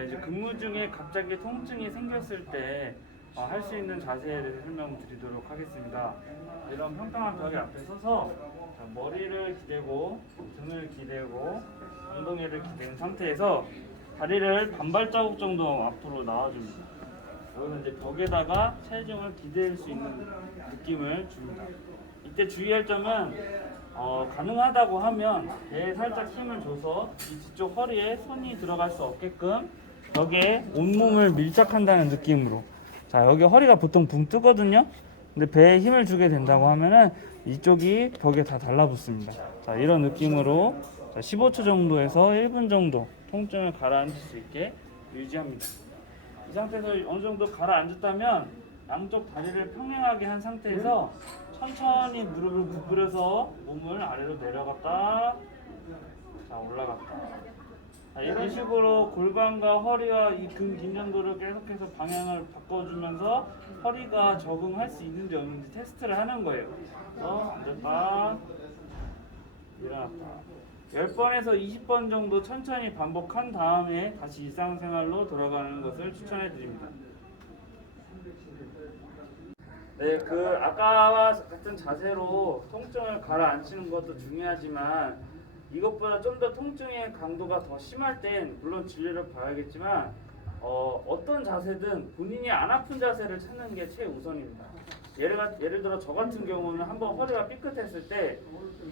네, 이제 근무 중에 갑자기 통증이 생겼을 때 할 수 있는 자세에 대해서 설명드리도록 하겠습니다. 이런 평평한 벽에 앞에 서서 머리를 기대고 등을 기대고 엉덩이를 기댄 상태에서 다리를 반발자국 정도 앞으로 나와줍니다. 여기서 이제 벽에다가 체중을 기댈 수 있는 느낌을 줍니다. 이때 주의할 점은 가능하다고 하면 배에 살짝 힘을 줘서 이 뒤쪽 허리에 손이 들어갈 수 없게끔 벽에 온몸을 밀착한다는 느낌으로. 자, 여기 허리가 보통 붕 뜨거든요. 근데 배에 힘을 주게 된다고 하면은 이쪽이 벽에 다 달라붙습니다. 자, 이런 느낌으로 15초 정도에서 1분 정도 통증을 가라앉힐 수 있게 유지합니다. 이 상태에서 어느 정도 가라앉았다면 양쪽 다리를 평행하게 한 상태에서 천천히 무릎을 구부려서 몸을 아래로 내려갔다, 자, 올라갔다. 자, 이런 식으로 골반과 허리와 이 근 긴장도를 계속해서 방향을 바꿔주면서 허리가 적응할 수 있는지 없는지 테스트를 하는 거예요. 그래서 앉았다, 일어났다. 10번에서 20번 정도 천천히 반복한 다음에 다시 일상생활로 돌아가는 것을 추천해 드립니다. 네, 아까와 같은 자세로 통증을 가라앉히는 것도 중요하지만 이것보다 좀 더 통증의 강도가 더 심할 땐 물론 진료를 봐야겠지만 어떤 자세든 본인이 안 아픈 자세를 찾는 게 최우선입니다. 예를 들어 저 같은 경우는 한번 허리가 삐끗했을 때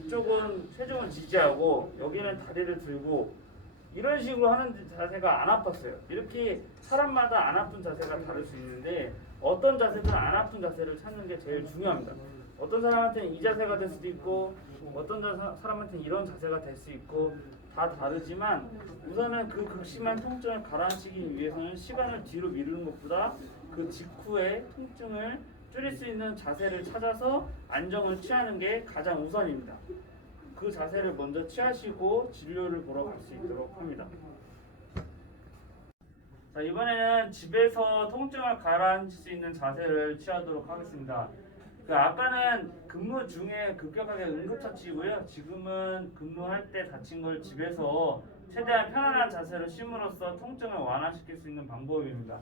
이쪽은 체중을 지지하고 여기는 다리를 들고 이런 식으로 하는 자세가 안 아팠어요. 이렇게 사람마다 안 아픈 자세가 다를 수 있는데 어떤 자세든 안 아픈 자세를 찾는 게 제일 중요합니다. 어떤 사람한테는 이 자세가 될 수도 있고 어떤 사람한테는 이런 자세가 될 수 있고 다 다르지만 우선은 그 극심한 통증을 가라앉히기 위해서는 시간을 뒤로 미루는 것보다 그 직후에 통증을 줄일 수 있는 자세를 찾아서 안정을 취하는 게 가장 우선입니다. 그 자세를 먼저 취하시고 진료를 보러 갈 수 있도록 합니다. 자, 이번에는 집에서 통증을 가라앉힐 수 있는 자세를 취하도록 하겠습니다. 아까는 근무 중에 급격하게 응급처치고요. 지금은 근무할 때 다친 걸 집에서 최대한 편안한 자세로 쉼으로써 통증을 완화시킬 수 있는 방법입니다.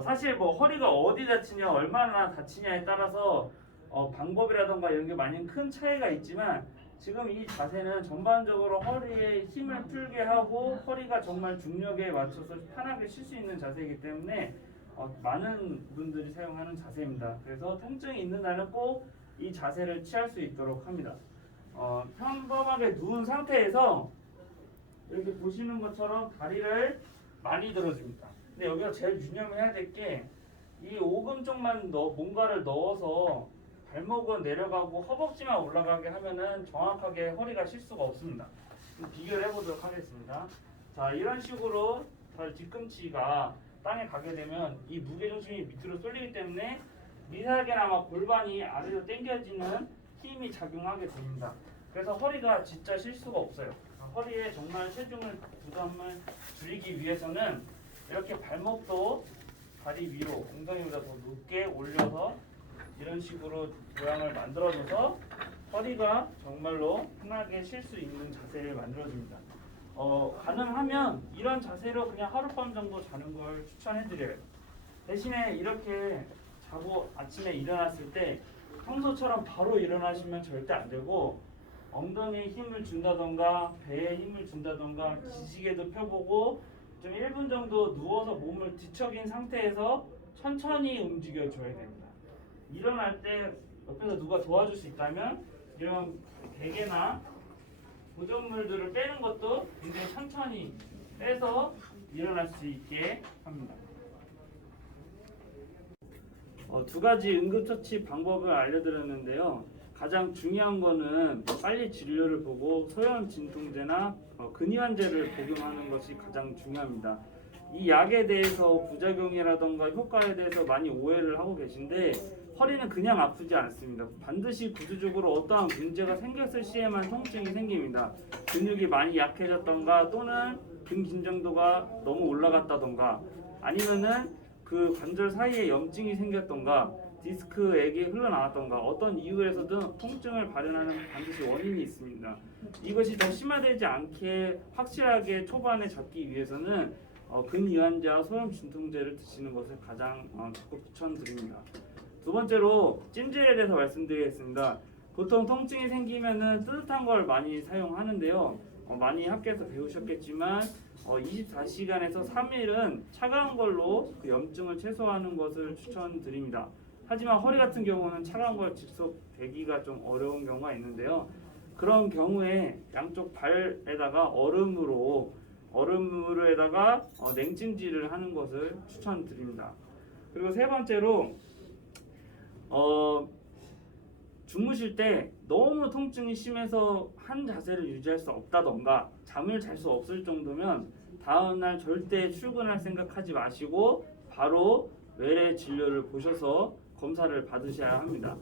사실 뭐 허리가 어디 다치냐, 얼마나 다치냐에 따라서 방법이라던가 이런 게 많이 큰 차이가 있지만 지금 이 자세는 전반적으로 허리에 힘을 풀게 하고 허리가 정말 중력에 맞춰서 편하게 쉴 수 있는 자세이기 때문에 많은 분들이 사용하는 자세입니다. 그래서 통증이 있는 날은 꼭 이 자세를 취할 수 있도록 합니다. 평범하게 누운 상태에서 이렇게 보시는 것처럼 다리를 많이 들어줍니다. 근데 여기서 제일 유념해야 될 게 이 오금 쪽만 뭔가를 넣어서 발목은 내려가고 허벅지만 올라가게 하면은 정확하게 허리가 쉴 수가 없습니다. 비교를 해보도록 하겠습니다. 자, 이런 식으로 뒤꿈치가 땅에 가게 되면 이 무게중심이 밑으로 쏠리기 때문에 미세하게나마 골반이 아래로 당겨지는 힘이 작용하게 됩니다. 그래서 허리가 진짜 쉴 수가 없어요. 허리에 정말 체중을 부담을 줄이기 위해서는 이렇게 발목도 다리 위로 엉덩이보다 더 높게 올려서 이런 식으로 모양을 만들어줘서 허리가 정말로 편하게 쉴 수 있는 자세를 만들어줍니다. 가능하면 이런 자세로 그냥 하룻밤 정도 자는 걸 추천해드려요. 대신에 이렇게 자고 아침에 일어났을 때 평소처럼 바로 일어나시면 절대 안 되고 엉덩이에 힘을 준다던가 배에 힘을 준다던가 기지개도 펴보고 좀 1분 정도 누워서 몸을 뒤척인 상태에서 천천히 움직여 줘야 됩니다. 일어날 때 옆에서 누가 도와줄 수 있다면 이런 베개나 고정물들을 빼는 것도 굉장히 천천히 빼서 일어날 수 있게 합니다. 두 가지 응급처치 방법을 알려드렸는데요. 가장 중요한 거는 빨리 진료를 보고 소염 진통제나 근이완제를 복용하는 것이 가장 중요합니다. 이 약에 대해서 부작용이라던가 효과에 대해서 많이 오해를 하고 계신데 허리는 그냥 아프지 않습니다. 반드시 구조적으로 어떠한 문제가 생겼을 시에만 통증이 생깁니다. 근육이 많이 약해졌던가 또는 근 긴장도가 너무 올라갔다던가 아니면은 그 관절 사이에 염증이 생겼던가 디스크액이 흘러나왔던가 어떤 이유에서든 통증을 발현하는 반드시 원인이 있습니다. 이것이 더 심화되지 않게 확실하게 초반에 잡기 위해서는 근이완제와 소염 진통제를 드시는 것을 가장 적극 추천드립니다. 두 번째로 찜질에 대해서 말씀드리겠습니다. 보통 통증이 생기면은 뜨뜻한 걸 많이 사용하는데요. 많이 학교에서 배우셨겠지만 24시간에서 3일은 차가운 걸로 그 염증을 최소화하는 것을 추천드립니다. 하지만 허리 같은 경우는 차가운 걸 직접 대기가 좀 어려운 경우가 있는데요. 그런 경우에 양쪽 발에다가 얼음물에다가 냉찜질을 하는 것을 추천드립니다. 그리고 세 번째로 주무실 때 너무 통증이 심해서 한 자세를 유지할 수 없다던가 잠을 잘 수 없을 정도면 다음날 절대 출근할 생각하지 마시고 바로 외래 진료를 보셔서 검사를 받으셔야 합니다.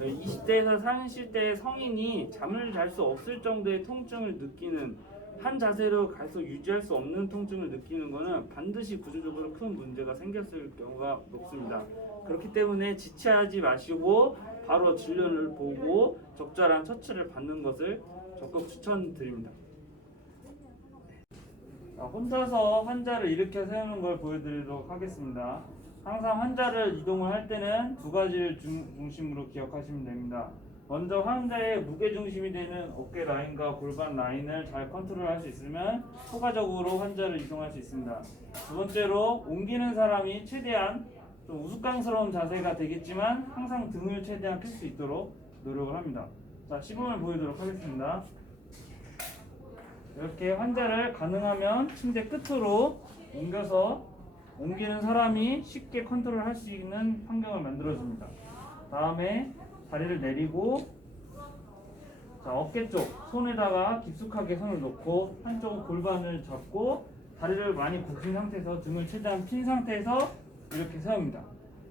20대에서 30대 성인이 잠을 잘 수 없을 정도의 통증을 느끼는 한 자세로 계속 유지할 수 없는 통증을 느끼는 것은 반드시 구조적으로 큰 문제가 생겼을 경우가 높습니다. 그렇기 때문에 지체하지 마시고 바로 진료를 보고 적절한 처치를 받는 것을 적극 추천드립니다. 혼자서 환자를 일으켜 세우는 걸 보여드리도록 하겠습니다. 항상 환자를 이동을 할 때는 두 가지를 중심으로 기억하시면 됩니다. 먼저 환자의 무게중심이 되는 어깨 라인과 골반 라인을 잘 컨트롤할 수 있으면 효과적으로 환자를 이동할 수 있습니다. 두 번째로 옮기는 사람이 최대한 좀 우스꽝스러운 자세가 되겠지만 항상 등을 최대한 펼 수 있도록 노력을 합니다. 자, 시범을 보이도록 하겠습니다. 이렇게 환자를 가능하면 침대 끝으로 옮기는 사람이 쉽게 컨트롤할 수 있는 환경을 만들어줍니다. 다음에 다리를 내리고 어깨 쪽 손에다가 깊숙하게 손을 놓고 한쪽은 골반을 잡고 다리를 많이 굽힌 상태에서 등을 최대한 핀 상태에서 이렇게 세웁니다.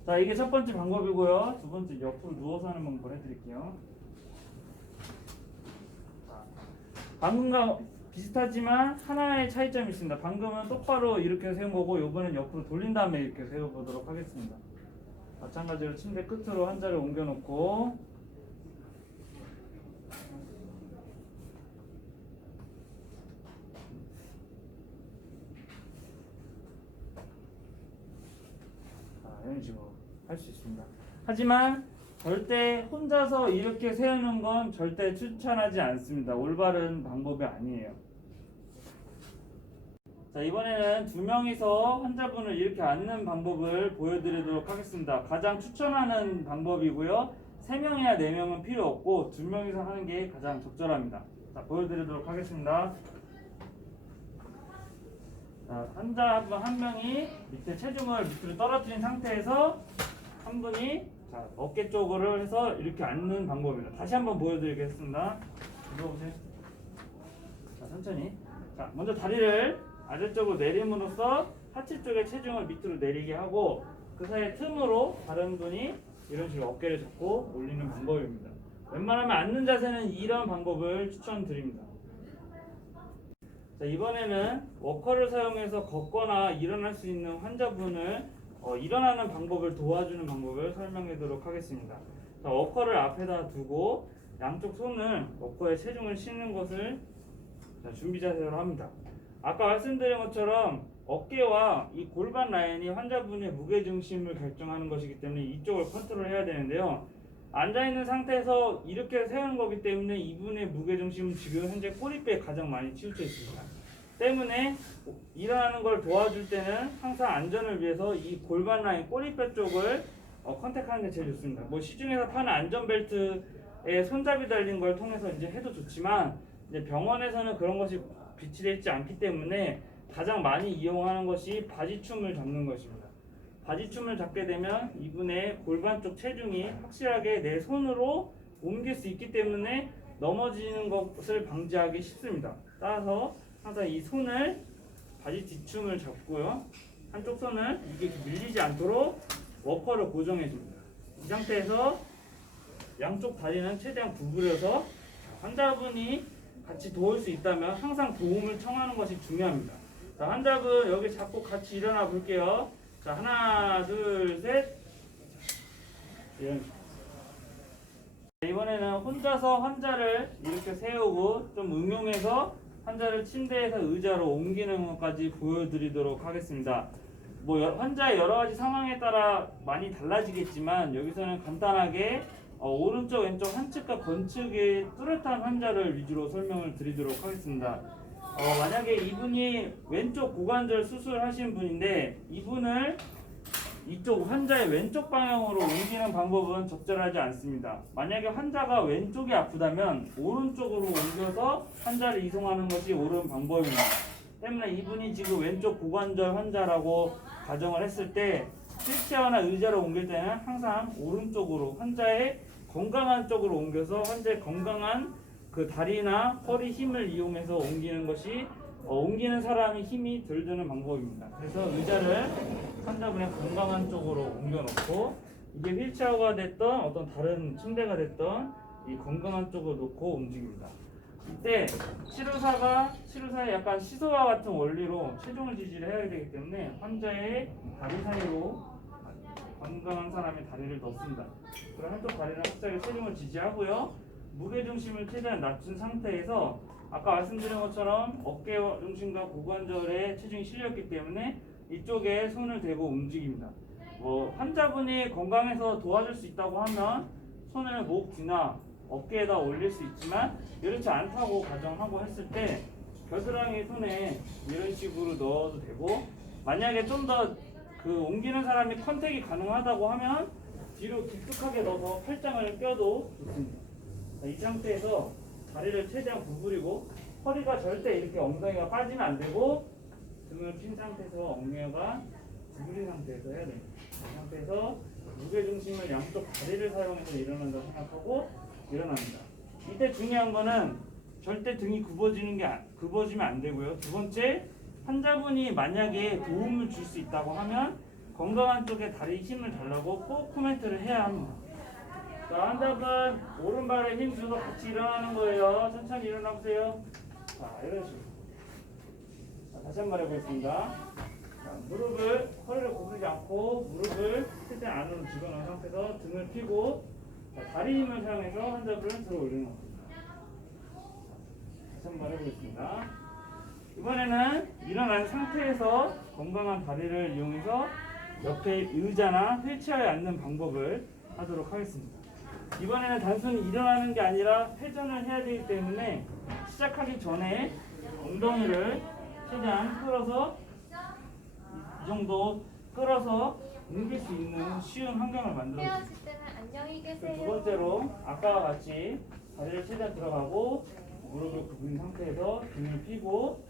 자, 이게 첫 번째 방법이고요. 두 번째 옆으로 누워서 하는 방법을 해드릴게요. 방금과 비슷하지만 하나의 차이점이 있습니다. 방금은 똑바로 이렇게 세운 거고 이번엔 옆으로 돌린 다음에 이렇게 세워보도록 하겠습니다. 마찬가지로 침대 끝으로 환자를 옮겨놓고 이런 식으로 할 수 있습니다. 하지만 절대 혼자서 이렇게 세우는 건 절대 추천하지 않습니다. 올바른 방법이 아니에요. 자, 이번에는 두 명이서 환자분을 이렇게 앉는 방법을 보여드리도록 하겠습니다. 가장 추천하는 방법이고요. 3명이나 4명은 필요 없고 2명이서 하는 게 가장 적절합니다. 자, 보여드리도록 하겠습니다. 자, 환자 한 명이 밑에 체중을 밑으로 떨어뜨린 상태에서 한 분이 어깨 쪽으로 해서 이렇게 앉는 방법입니다. 다시 한번 보여드리겠습니다. 들어오세요. 자, 천천히. 자, 먼저 다리를 아래쪽으로 내림으로써 하체 쪽의 체중을 밑으로 내리게 하고 그 사이에 틈으로 다른 분이 이런 식으로 어깨를 잡고 올리는 방법입니다. 웬만하면 앉는 자세는 이런 방법을 추천드립니다. 자, 이번에는 워커를 사용해서 걷거나 일어날 수 있는 환자분을 일어나는 방법을 도와주는 방법을 설명하도록 하겠습니다. 자, 워커를 앞에다 두고 양쪽 손을 워커에 체중을 싣는 것을 준비 자세로 합니다. 아까 말씀드린 것처럼 어깨와 이 골반 라인이 환자분의 무게중심을 결정하는 것이기 때문에 이쪽을 컨트롤해야 되는데요. 앉아있는 상태에서 이렇게 세우는 거기 때문에 이분의 무게중심은 지금 현재 꼬리뼈에 가장 많이 치우쳐 있습니다. 때문에 일어나는 걸 도와줄 때는 항상 안전을 위해서 이 골반 라인 꼬리뼈 쪽을 컨택하는 게 제일 좋습니다. 뭐 시중에서 파는 안전벨트에 손잡이 달린 걸 통해서 이제 해도 좋지만 이제 병원에서는 그런 것이 비치되어 있지 않기 때문에 가장 많이 이용하는 것이 바지춤을 잡는 것입니다. 바지춤을 잡게 되면 이분의 골반 쪽 체중이 확실하게 내 손으로 옮길 수 있기 때문에 넘어지는 것을 방지하기 쉽습니다. 따라서 항상 이 손을 바지 뒤춤을 잡고요. 한쪽 손을 이게 밀리지 않도록 워커를 고정해 줍니다. 이 상태에서 양쪽 다리는 최대한 구부려서 환자분이 같이 도울 수 있다면 항상 도움을 청하는 것이 중요합니다. 자, 환자분 여기 잡고 같이 일어나 볼게요. 자, 하나, 둘, 셋. 이번에는 혼자서 환자를 이렇게 세우고 좀 응용해서 환자를 침대에서 의자로 옮기는 것까지 보여드리도록 하겠습니다. 뭐 환자의 여러 가지 상황에 따라 많이 달라지겠지만 여기서는 간단하게 오른쪽 왼쪽 한측과 건측의 뚜렷한 환자를 위주로 설명을 드리도록 하겠습니다. 만약에 이분이 왼쪽 고관절 수술하신 분인데 이분을 이쪽 환자의 왼쪽 방향으로 옮기는 방법은 적절하지 않습니다. 만약에 환자가 왼쪽이 아프다면 오른쪽으로 옮겨서 환자를 이송하는 것이 옳은 방법입니다. 때문에 이분이 지금 왼쪽 고관절 환자라고 가정을 했을 때 휠체어나 의자로 옮길 때는 항상 오른쪽으로 환자의 건강한 쪽으로 옮겨서 환자의 건강한 그 다리나 허리 힘을 이용해서 옮기는 것이 옮기는 사람이 힘이 덜 드는 방법입니다. 그래서 의자를 환자분의 건강한 쪽으로 옮겨놓고 이게 휠체어가 됐던 어떤 다른 침대가 됐던 이 건강한 쪽으로 놓고 움직입니다. 이때 치료사의 약간 시소와 같은 원리로 체중을 지지를 해야 되기 때문에 환자의 다리 사이로 건강한 사람의 다리를 넣습니다. 그럼 한쪽 다리는 확실하게 체중을 지지하고요. 무게중심을 최대한 낮춘 상태에서 아까 말씀드린 것처럼 어깨 중심과 고관절에 체중이 실렸기 때문에 이쪽에 손을 대고 움직입니다. 환자분이 건강해서 도와줄 수 있다고 하면 손을 목 뒤나 어깨에다 올릴 수 있지만 이렇지 않다고 가정하고 했을 때 겨드랑이 손에 이런 식으로 넣어도 되고 만약에 좀 더 그 옮기는 사람이 컨택이 가능하다고 하면 뒤로 깊숙하게 넣어서 팔짱을 껴도 좋습니다. 이 상태에서 다리를 최대한 구부리고 허리가 절대 이렇게 엉덩이가 빠지면 안 되고 등을 핀 상태에서 엉덩이가 구부린 상태에서 해야 됩니다. 이 상태에서 무게중심을 양쪽 다리를 사용해서 일어난다고 생각하고 일어납니다. 이때 중요한 거는 절대 등이 굽어지면 안 되고요. 두 번째, 환자분이 만약에 도움을 줄 수 있다고 하면 건강한 쪽에 다리 힘을 달라고 꼭 코멘트를 해야 합니다. 자, 환자분 오른발에 힘 주고 같이 일어나는 거예요. 천천히 일어나 보세요. 자, 이런 식으로. 자, 다시 한번 해보겠습니다. 자, 허리를 구부리지 않고 무릎을 최대한 안으로 집어넣은 상태에서 등을 펴고 자, 다리 힘을 사용해서 환자분을 들어 올리는 겁니다. 다시 한번 해보겠습니다. 이번에는 일어난 상태에서 건강한 다리를 이용해서 옆에 의자나 휠체어에 앉는 방법을 하도록 하겠습니다. 이번에는 단순히 일어나는 게 아니라 회전을 해야 되기 때문에 시작하기 전에 엉덩이를 최대한 끌어서 이 정도 끌어서 옮길 수 있는 쉬운 환경을 만들어줍니다. 헤어질 때는 안녕히 계세요. 두 번째로 아까와 같이 다리를 최대한 들어가고 무릎을 굽은 상태에서 등을 펴고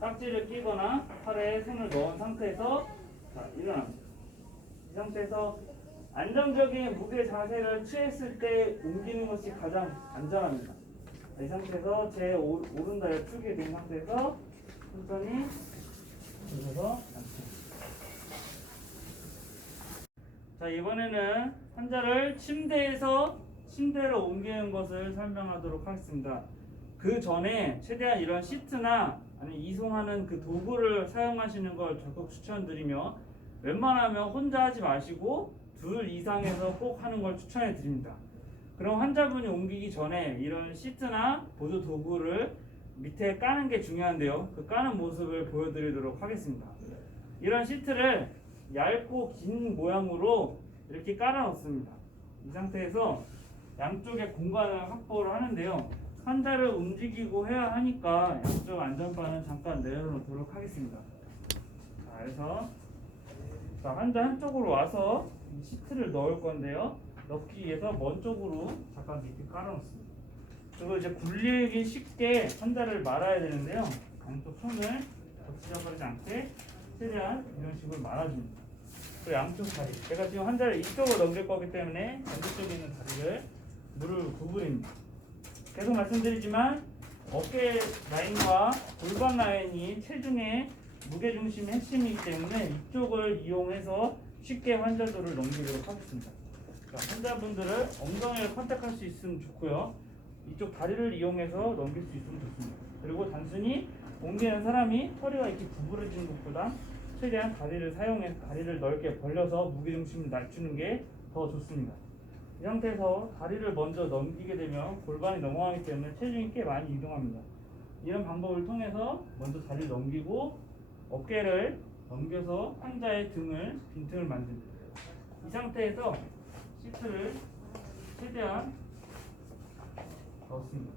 깍지를 끼거나 팔에 손을 넣은 상태에서 일어납니다. 이 상태에서 안정적인 무게 자세를 취했을 때 옮기는 것이 가장 안전합니다. 이 상태에서 제 오른다리를 펴게 된 상태에서 천천히 들어서 앉습니다. 자, 이번에는 환자를 침대로 옮기는 것을 설명하도록 하겠습니다. 그 전에 최대한 이런 시트나 아니면 이송하는 그 도구를 사용하시는 걸 적극 추천드리며 웬만하면 혼자 하지 마시고 둘 이상에서 꼭 하는 걸 추천해 드립니다. 그럼 환자분이 옮기기 전에 이런 시트나 보조 도구를 밑에 까는 게 중요한데요. 그 까는 모습을 보여드리도록 하겠습니다. 이런 시트를 얇고 긴 모양으로 이렇게 깔아 놓습니다. 이 상태에서 양쪽에 공간을 확보를 하는데요. 환자를 움직이고 해야 하니까 양쪽 안전바는 잠깐 내려놓도록 하겠습니다. 자, 그래서 환자 한쪽으로 와서 시트를 넣을 건데요. 넣기 위해서 먼 쪽으로 잠깐 밑에 깔아놓습니다. 그리고 이제 굴리기 쉽게 환자를 말아야 되는데요. 양쪽 손을 겹치져버리지 않게 최대한 이런 식으로 말아줍니다. 그 양쪽 다리. 제가 지금 환자를 이쪽으로 넘길 거기 때문에 반대쪽에 있는 다리를 무릎을 구부립니다. 계속 말씀드리지만 어깨 라인과 골반 라인이 체중의 무게중심의 핵심이기 때문에 이쪽을 이용해서 쉽게 환자들을 넘기도록 하겠습니다. 자, 환자분들을 엉덩이를 컨택할 수 있으면 좋고요. 이쪽 다리를 이용해서 넘길 수 있으면 좋습니다. 그리고 단순히 옮기는 사람이 허리가 이렇게 구부러지는 것보다 최대한 다리를 사용해서 다리를 넓게 벌려서 무게중심을 낮추는 게 더 좋습니다. 이 상태에서 다리를 먼저 넘기게 되면 골반이 넘어가기 때문에 체중이 꽤 많이 이동합니다. 이런 방법을 통해서 먼저 다리를 넘기고 어깨를 넘겨서 환자의 등을 빈틈을 만듭니다. 이 상태에서 시트를 최대한 넣습니다.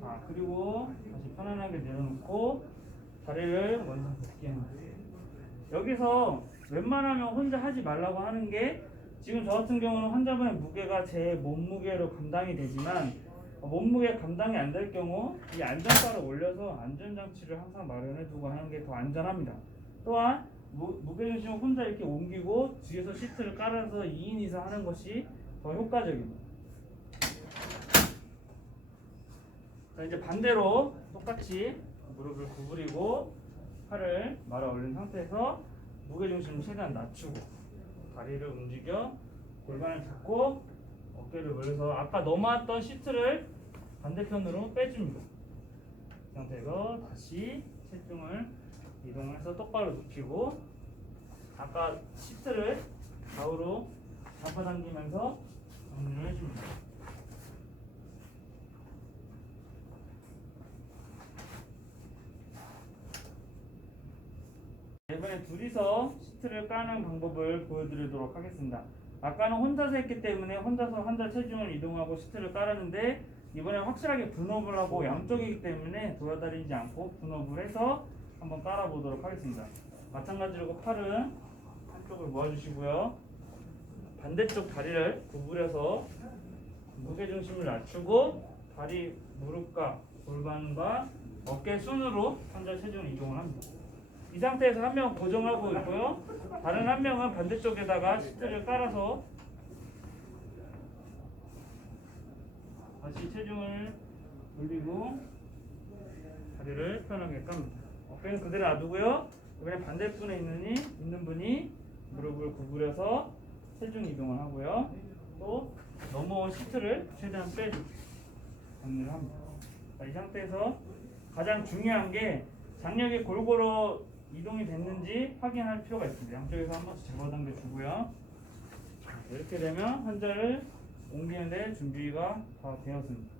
자, 그리고 다시 편안하게 내려놓고 다리를 원상 복귀합니다. 여기서 웬만하면 혼자 하지 말라고 하는 게, 지금 저 같은 경우는 환자분의 무게가 제 몸무게로 감당이 되지만 몸무게 감당이 안 될 경우 이 안전바를 올려서 안전장치를 항상 마련해 두고 하는 게 더 안전합니다. 또한 무게중심을 혼자 이렇게 옮기고 뒤에서 시트를 깔아서 2인 이상 하는 것이 더 효과적입니다. 자, 이제 반대로 똑같이 무릎을 구부리고 팔을 말아 올린 상태에서 무게중심을 최대한 낮추고 다리를 움직여 골반을 잡고 어깨를 올려서 아까 넘어왔던 시트를 반대편으로 빼줍니다. 이 상태에서 다시 체중을 이동해서 똑바로 눕히고 아까 시트를 좌우로 잡아당기면서 정리를 해줍니다. 이번에 둘이서 시트를 까는 방법을 보여드리도록 하겠습니다. 아까는 혼자서 했기 때문에 혼자서 환자 체중을 이동하고 시트를 깔았는데, 이번에 확실하게 분업을 하고 양쪽이기 때문에 돌아다니지 않고 분업을 해서 한번 깔아보도록 하겠습니다. 마찬가지로 팔은 한쪽을 모아주시고요. 반대쪽 다리를 구부려서 무게중심을 낮추고 다리, 무릎과 골반과 어깨 순으로 환자 체중을 이동을 합니다. 이 상태에서 한 명은 고정하고 있고요. 다른 한 명은 반대쪽에다가 시트를 깔아서 다시 체중을 올리고 다리를 편하게 깝니다. 어깨는 그대로 놔두고요. 이번에 반대편에 있는 분이 무릎을 구부려서 체중 이동을 하고요. 또 넘어온 시트를 최대한 빼주고 정리를 합니다. 자, 이 상태에서 가장 중요한 게 장력이 골고루 이동이 됐는지 확인할 필요가 있습니다. 양쪽에서 한 번씩 잡아당겨 주고요. 이렇게 되면 환자를 옮기는데 준비가 다 되었습니다.